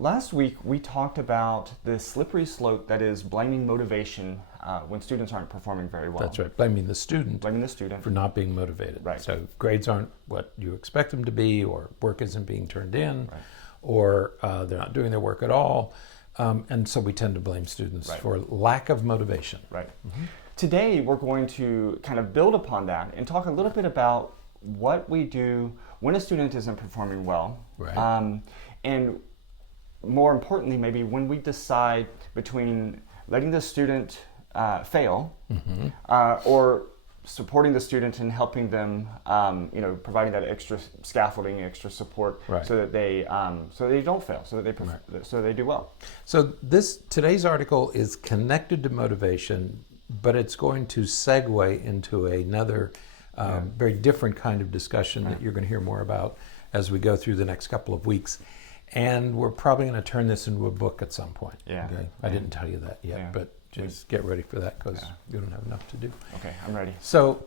Last week we talked about the slippery slope that is blaming motivation when students aren't performing very well. That's right, blaming the student for not being motivated. Right. So grades aren't what you expect them to be, or work isn't being turned in, Right. or they're not doing their work at all. And so we tend to blame students Right. for lack of motivation. Right. Mm-hmm. Today we're going to kind of build upon that and talk a little bit about what we do when a student isn't performing well. Right. And more importantly, maybe when we decide between letting the student fail or supporting the student and helping them, providing that extra scaffolding, extra support, Right. so that they don't fail, so that they do well. So today's article is connected to motivation, but it's going to segue into another very different kind of discussion that you're going to hear more about as we go through the next couple of weeks. And we're probably going to turn this into a book at some point. Yeah. Okay? I didn't tell you that yet, but just get ready for that because you don't have enough to do. Okay, I'm ready. So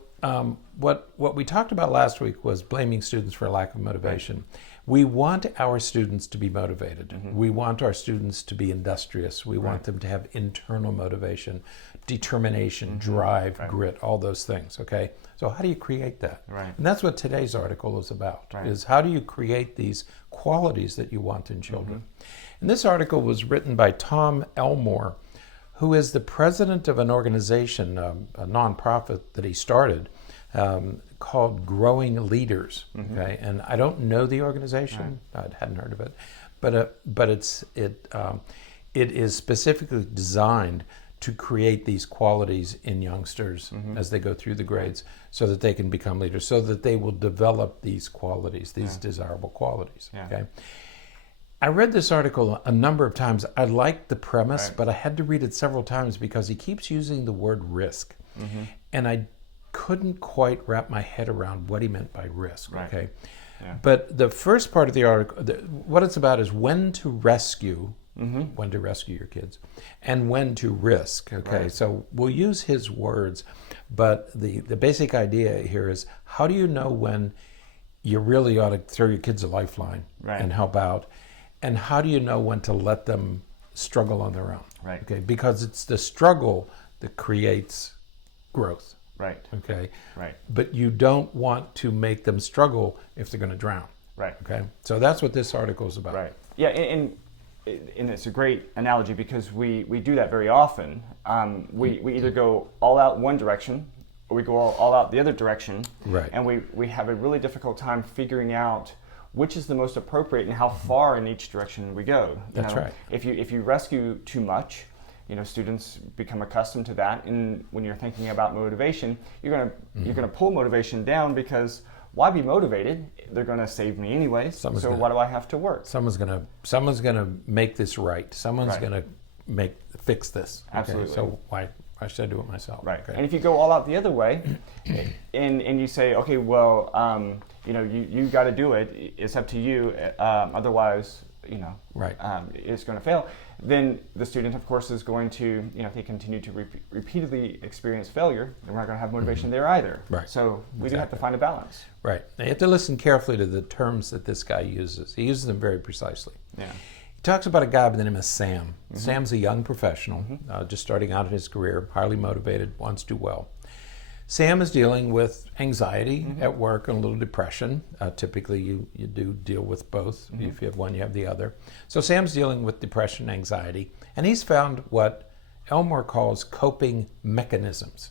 what we talked about last week was blaming students for a lack of motivation. Right. We want our students to be motivated. Mm-hmm. We want our students to be industrious. We want them to have internal motivation, determination, drive, grit, all those things, okay? So how do you create that? Right. And that's what today's article is about, right. is how do you create these qualities that you want in children? And this article was written by Tom Elmore, who is the president of an organization, a nonprofit that he started, called Growing Leaders. Okay, and I don't know the organization; I hadn't heard of it, but it is specifically designed to create these qualities in youngsters as they go through the grades, so that they can become leaders, so that they will develop these qualities, these desirable qualities. Yeah. Okay. I read this article a number of times. I liked the premise, but I had to read it several times because he keeps using the word risk. And I couldn't quite wrap my head around what he meant by risk. Right. Okay. Yeah. But the first part of the article, what it's about is when to rescue, when to rescue your kids, and when to risk. Okay. Right. So we'll use his words, but the basic idea here is, how do you know when you really ought to throw your kids a lifeline and help out? And how do you know when to let them struggle on their own? Right. Okay, because it's the struggle that creates growth. Right. Okay. Right. But you don't want to make them struggle if they're going to drown. Right. Okay. So that's what this article is about. Right. Yeah, and it's a great analogy because we do that very often. We either go all out one direction or we go all out the other direction. Right. And we have a really difficult time figuring out which is the most appropriate and how far in each direction we go. That's right. If you rescue too much, students become accustomed to that, and when you're thinking about motivation, you're gonna pull motivation down because why be motivated? They're gonna save me anyway. Why do I have to work? Someone's gonna make this right. Someone's gonna fix this. Okay? Absolutely. So why should I do it myself? Right. Okay. And if you go all out the other way, and you say, okay, well, you got to do it. It's up to you. Otherwise, it's going to fail. Then the student, of course, is going to, if they continue to repeatedly experience failure, then we're not going to have motivation there either. Right. So we do have to find a balance. Right. Now you have to listen carefully to the terms that this guy uses. He uses them very precisely. Yeah. He talks about a guy by the name of Sam. Sam's a young professional, just starting out in his career, highly motivated, wants to do well. Sam is dealing with anxiety at work and a little depression. Typically, you do deal with both. If you have one, you have the other. So Sam's dealing with depression and anxiety, and he's found what Elmore calls coping mechanisms.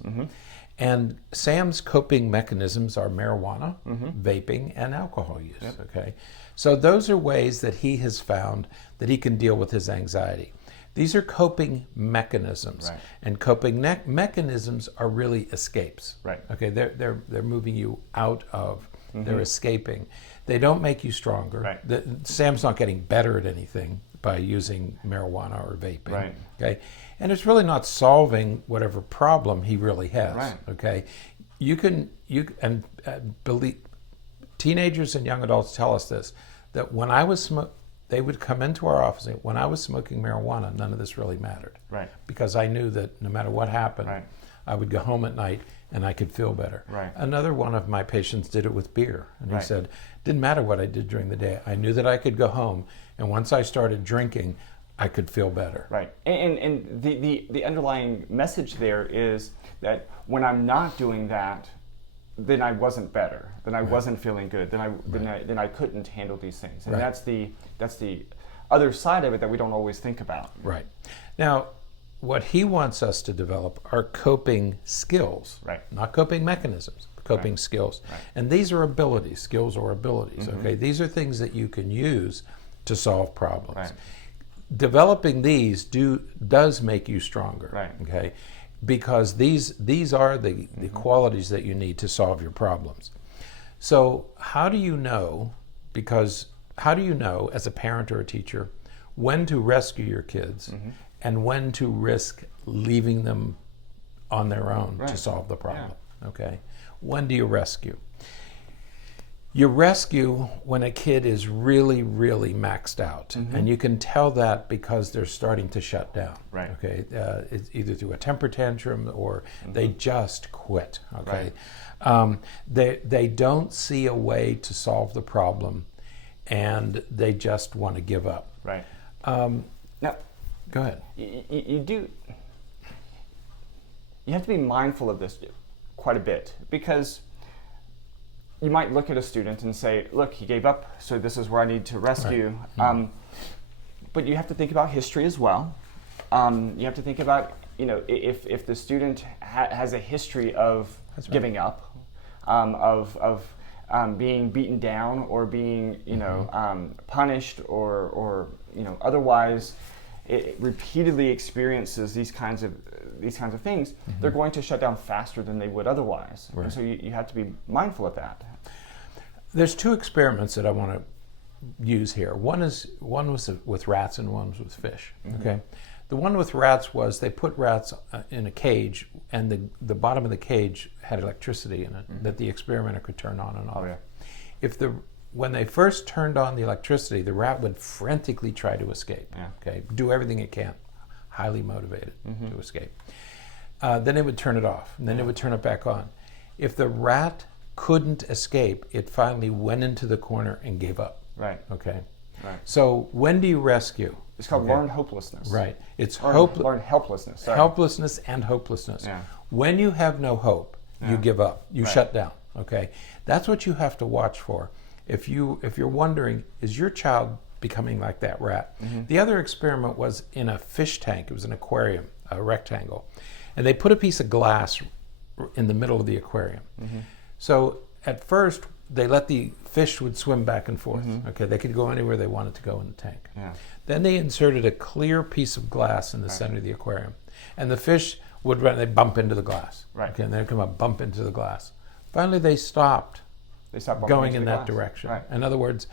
And Sam's coping mechanisms are marijuana, vaping, and alcohol use. Yep. Okay, so those are ways that he has found that he can deal with his anxiety. These are coping mechanisms, and coping mechanisms are really escapes. Right. Okay, they're moving you out of. They're escaping. They don't make you stronger. Right. Sam's not getting better at anything by using marijuana or vaping. Right. Okay, and it's really not solving whatever problem he really has. Right. Okay, believe teenagers and young adults tell us this, that when I was they would come into our office and say, when I was smoking marijuana, none of this really mattered. Right. Because I knew that no matter what happened, I would go home at night and I could feel better. Right. Another one of my patients did it with beer. And he Right. said, didn't matter what I did during the day. I knew that I could go home. And once I started drinking, I could feel better. Right. And the underlying message there is that when I'm not doing that, then I wasn't better. Then I wasn't feeling good. Then I couldn't handle these things. And that's the other side of it that we don't always think about. Right. Now, what he wants us to develop are coping skills. Right. Not coping mechanisms, but coping skills. Right. And these are abilities, skills or abilities. Okay. These are things that you can use to solve problems. Right. Developing these does make you stronger. Right. Okay. Because these are the qualities that you need to solve your problems. So how do you know as a parent or a teacher when to rescue your kids and when to risk leaving them on their own to solve the problem? Yeah. Okay. When do you rescue? You rescue when a kid is really, really maxed out. And you can tell that because they're starting to shut down. Right. Okay. It's either through a temper tantrum or they just quit. Okay. Right. They don't see a way to solve the problem and they just want to give up. Right. Now, go ahead. You have to be mindful of this quite a bit, because you might look at a student and say, look, he gave up, so this is where I need to rescue. Right. But you have to think about history as well. You have to think about, if the student has a history of giving up, of being beaten down or being, punished or otherwise it repeatedly experiences these kinds of things, they're going to shut down faster than they would otherwise. Right. And so you have to be mindful of that. There's two experiments that I want to use here. One was with rats and one was with fish. Okay, the one with rats was they put rats in a cage, and the bottom of the cage had electricity in it that the experimenter could turn on and off. Oh, yeah. When they first turned on the electricity, the rat would frantically try to escape. Yeah. Okay, do everything it can, highly motivated to escape. Then it would turn it off, and then it would turn it back on. If the rat couldn't escape, it finally went into the corner and gave up. Right. Okay. Right. So when do you rescue? It's called learned hopelessness. Right. It's learned helplessness. Sorry. Helplessness and hopelessness. Yeah. When you have no hope, you give up. You shut down. Okay. That's what you have to watch for. If you're wondering, is your child becoming like that rat? The other experiment was in a fish tank. It was an aquarium, a rectangle. And they put a piece of glass in the middle of the aquarium. So at first, they let the fish would swim back and forth. Okay, they could go anywhere they wanted to go in the tank. Yeah. Then they inserted a clear piece of glass in the center of the aquarium. And the fish would run, they'd bump into the glass. Right. Okay, and they'd come up, bump into the glass. Finally, they stopped going in that direction. Right. In other words,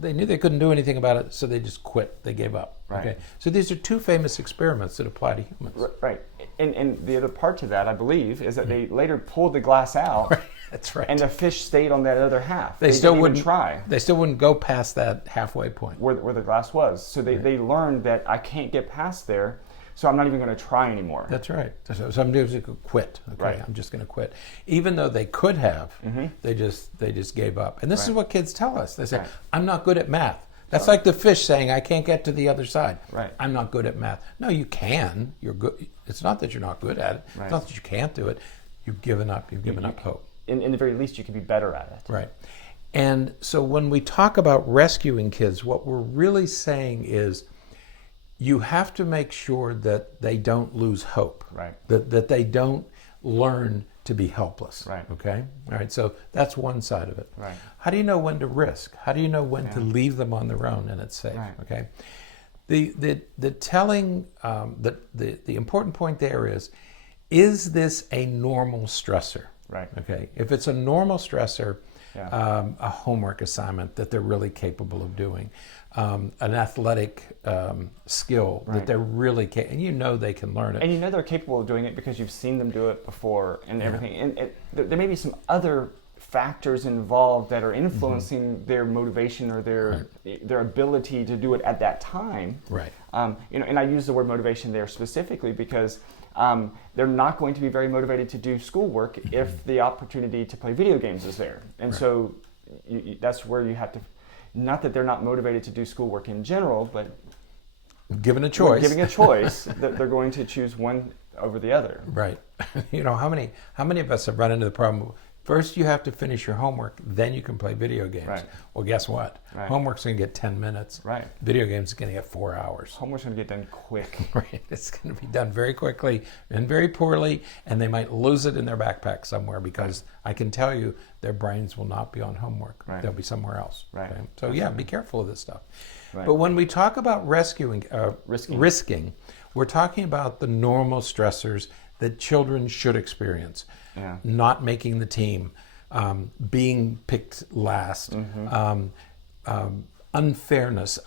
they knew they couldn't do anything about it, so they just quit. They gave up. Right. Okay. So these are two famous experiments that apply to humans. Right. And the other part to that, I believe, is that they later pulled the glass out. Right. That's right. And the fish stayed on that other half. They still wouldn't try. They still wouldn't go past that halfway point where the glass was. So they learned that I can't get past there, so I'm not even going to try anymore. That's right. So some dudes could quit. Okay, right. I'm just going to quit, even though they could have. They just gave up. And this is what kids tell us. They say, "I'm not good at math." That's like the fish saying, "I can't get to the other side." Right. I'm not good at math. No, you can. You're good. It's not that you're not good at it. Right. It's not that you can't do it. You've given up. You've given up hope. In the very least, you can be better at it. Right. And so when we talk about rescuing kids, what we're really saying is you have to make sure that they don't lose hope. Right. That they don't learn to be helpless. Right. Okay? All right. So that's one side of it. Right. How do you know when to risk? How do you know when to leave them on their own and it's safe? Right. Okay. The telling, the important point there is this a normal stressor? Right. Okay. If it's a normal stressor, a homework assignment that they're really capable of doing, an athletic skill that they're really and they can learn it. And they're capable of doing it because you've seen them do it before and everything. And there may be some other factors involved that are influencing their motivation or their ability to do it at that time. Right. And I use the word motivation there specifically because they're not going to be very motivated to do schoolwork if the opportunity to play video games is there. And so that's where you have to, not that they're not motivated to do schoolwork in general, but giving a choice, that they're going to choose one over the other. Right. How many of us have run into the problem? First, you have to finish your homework, then you can play video games. Right. Well, guess what? Right. Homework's going to get 10 minutes. Right. Video games is going to get 4 hours. Homework's going to get done quick. Right. It's going to be done very quickly and very poorly, and they might lose it in their backpack somewhere because I can tell you their brains will not be on homework. Right. They'll be somewhere else. Right. Okay? So yeah, be careful of this stuff. Right. But when we talk about risking, we're talking about the normal stressors that children should experience. Yeah. Not making the team, being picked last, unfairness,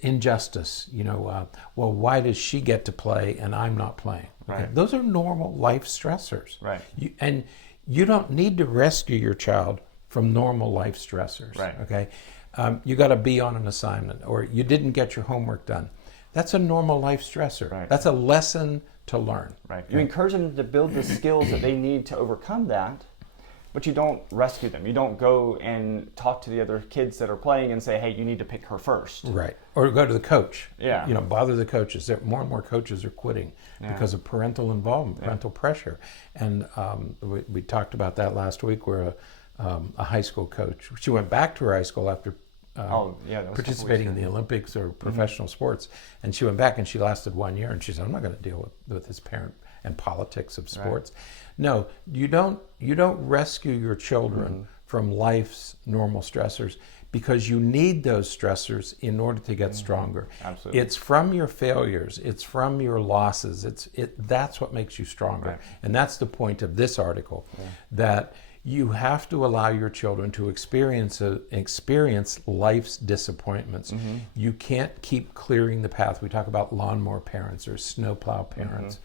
injustice. Well, why does she get to play and I'm not playing? Okay? Right. Those are normal life stressors. Right. And you don't need to rescue your child from normal life stressors. Right. Okay. You got to be on an assignment, or you didn't get your homework done. That's a normal life stressor. Right. That's a lesson to learn. Right. You encourage them to build the skills that they need to overcome that, but you don't rescue them. You don't go and talk to the other kids that are playing and say, hey, you need to pick her first. Right. Or go to the coach. Yeah. Bother the coaches. More and more coaches are quitting because of parental involvement, parental pressure. And we talked about that last week where a high school coach, she went back to her high school after participating in the Olympics or professional sports, and she went back and she lasted 1 year, and she said, I'm not going to deal with this parent and politics of sports. Right. No, you don't rescue your children from life's normal stressors, because you need those stressors in order to get stronger. Absolutely. It's from your failures, it's from your losses, that's what makes you stronger. Right. And that's the point of this article, that you have to allow your children to experience life's disappointments. You can't keep clearing the path. We talk about lawnmower parents or snowplow parents.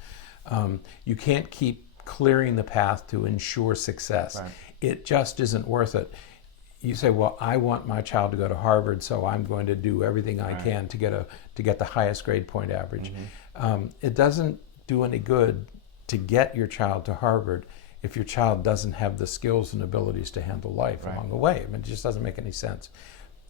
You can't keep clearing the path to ensure success. Right. It just isn't worth it. You say, well, I want my child to go to Harvard, so I'm going to do everything I can to get the highest grade point average. It doesn't do any good to get your child to Harvard if your child doesn't have the skills and abilities to handle life along the way. It just doesn't make any sense.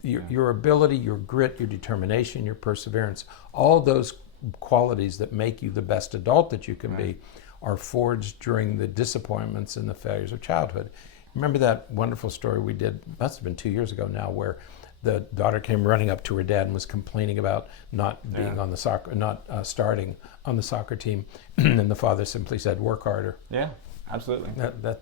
Your ability, your grit, your determination, your perseverance, all those qualities that make you the best adult that you can be are forged during the disappointments and the failures of childhood. Remember that wonderful story we did, must have been 2 years ago now, where the daughter came running up to her dad and was complaining about not being on the starting on the soccer team, and the father simply said, "Work harder." Yeah, absolutely.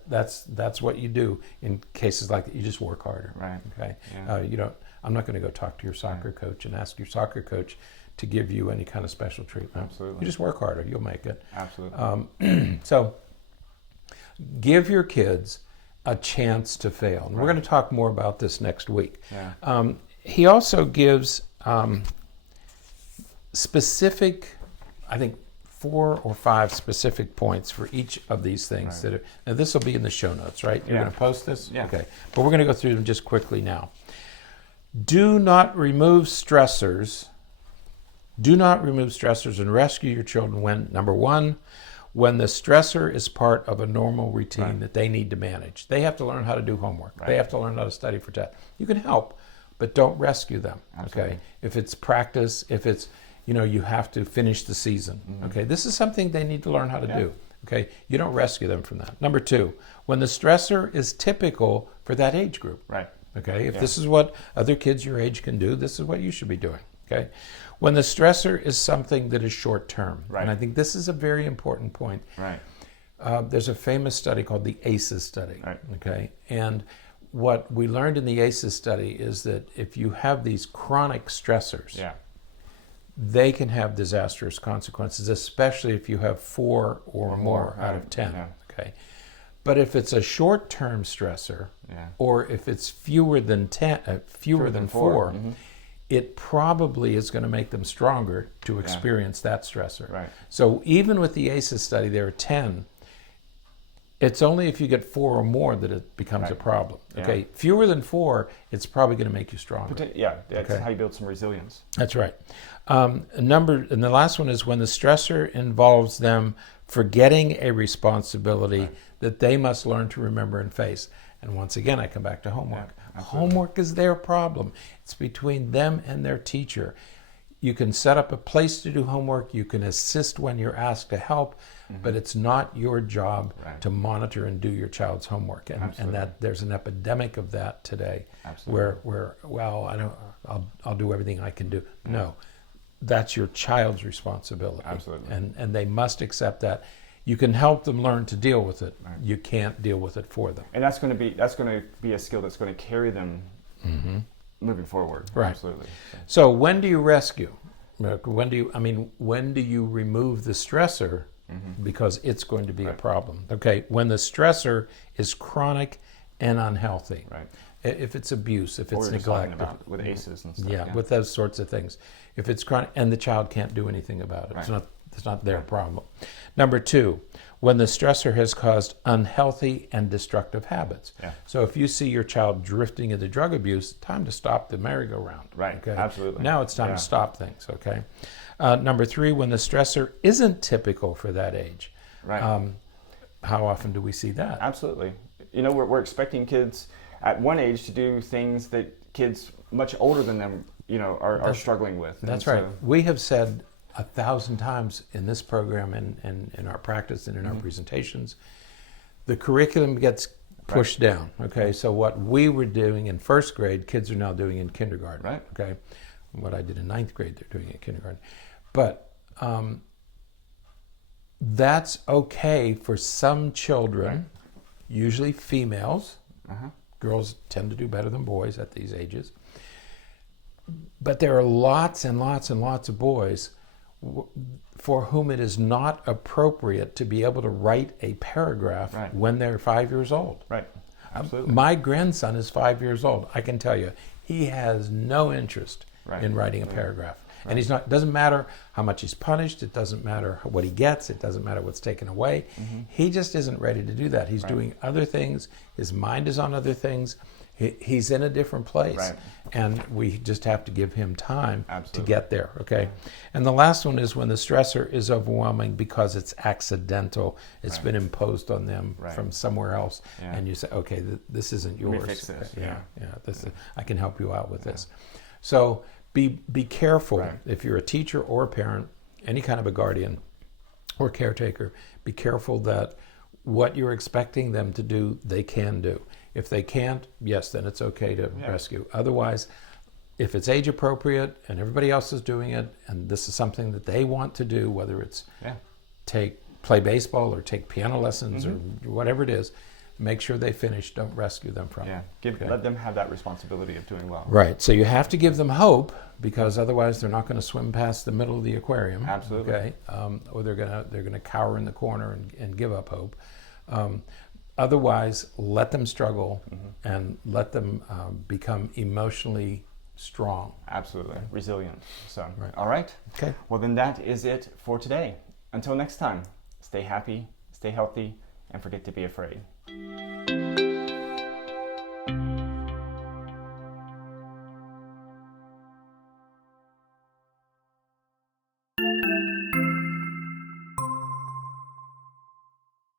That's what you do in cases like that. You just work harder. Right. Okay. Yeah. I'm not going to go talk to your soccer coach and ask your soccer coach to give you any kind of special treatment. Absolutely. You just work harder. You'll make it. Absolutely. So give your kids a chance to fail. And we're going to talk more about this next week. Yeah. He also gives specific, I think, 4 or 5 specific points for each of these things. Right. Now this will be in the show notes, right? You're going to post this? Yeah. Okay. But we're going to go through them just quickly now. Do not remove stressors and rescue your children when, number 1, when the stressor is part of a normal routine that they need to manage. They have to learn how to do homework. They have to learn how to study for tests. You can help, but don't rescue them. Absolutely. Okay. If it's practice, if it's, you have to finish the season. Okay. This is something they need to learn how to do. Okay. You don't rescue them from that. Number 2, when the stressor is typical for that age group. Right. Okay. If this is what other kids your age can do, this is what you should be doing. Okay. When the stressor is something that is short term. Right. And I think this is a very important point. Right. There's a famous study called the ACEs study. Right. Okay. And what we learned in the ACEs study is that if you have these chronic stressors, they can have disastrous consequences, especially if you have 4 or more out of 10. Yeah. Okay. But if it's a short-term stressor, or if it's fewer than 4, it probably is going to make them stronger to experience that stressor. Right. So even with the ACEs study, there are 10. It's only if you get 4 or more that it becomes a problem. Yeah. Okay, fewer than 4, it's probably going to make you stronger. Yeah, that's how you build some resilience. That's right. And the last one is when the stressor involves them forgetting a responsibility that they must learn to remember and face. And once again, I come back to homework. Yeah, homework is their problem. It's between them and their teacher. You can set up a place to do homework. You can assist when you're asked to help, but it's not your job to monitor and do your child's homework. And that there's an epidemic of that today, where well, I'll do everything I can do. No, that's your child's responsibility. Absolutely. And they must accept that. You can help them learn to deal with it. Right. You can't deal with it for them. And that's going to be a skill that's going to carry them moving forward. Right. Absolutely. So when do you rescue? When do you remove the stressor because it's going to be a problem? Okay. When the stressor is chronic and unhealthy. Right. If it's abuse, if it's neglect, neglect, with ACEs and stuff. Yeah, with those sorts of things. If it's chronic and the child can't do anything about it, it's not their problem. Number 2, when the stressor has caused unhealthy and destructive habits. Yeah. So if you see your child drifting into drug abuse, time to stop the merry-go-round. Right, okay? Absolutely. Now it's time to stop things, okay? Number 3, when the stressor isn't typical for that age. Right. How often do we see that? Absolutely. We're expecting kids at one age to do things that kids much older than them, are struggling with. That's right. We have said 1,000 times in this program and in our practice and in our presentations, the curriculum gets pushed down. Okay, so what we were doing in first grade, kids are now doing in kindergarten. Right. Okay, what I did in ninth grade, they're doing in kindergarten. But that's okay for some children, usually females. Girls tend to do better than boys at these ages. But there are lots and lots and lots of boys for whom it is not appropriate to be able to write a paragraph when they're 5 years old. Right. Absolutely. My grandson is 5 years old. I can tell you, he has no interest in writing a paragraph. And he's not. It doesn't matter how much he's punished. It doesn't matter what he gets. It doesn't matter what's taken away. He just isn't ready to do that. He's doing other things. His mind is on other things. He's in a different place, and we just have to give him time to get there. Okay, and the last one is when the stressor is overwhelming because it's accidental. It's been imposed on them from somewhere else, and you say, "Okay, this isn't yours." Let me fix this. This I can help you out with this. So be careful if you're a teacher or a parent, any kind of a guardian or caretaker. Be careful that what you're expecting them to do, they can do. If they can't, yes, then it's okay to rescue. Otherwise, if it's age appropriate and everybody else is doing it, and this is something that they want to do, whether it's play baseball or take piano lessons or whatever it is, make sure they finish. Don't rescue them from it. Let them have that responsibility of doing well. Right. So you have to give them hope, because otherwise they're not going to swim past the middle of the aquarium. Absolutely. Okay. Or they're gonna cower in the corner and give up hope. Otherwise, let them struggle and let them become emotionally strong. Absolutely. Resilient. So, all right. Okay. Well, then that is it for today. Until next time, stay happy, stay healthy, and forget to be afraid.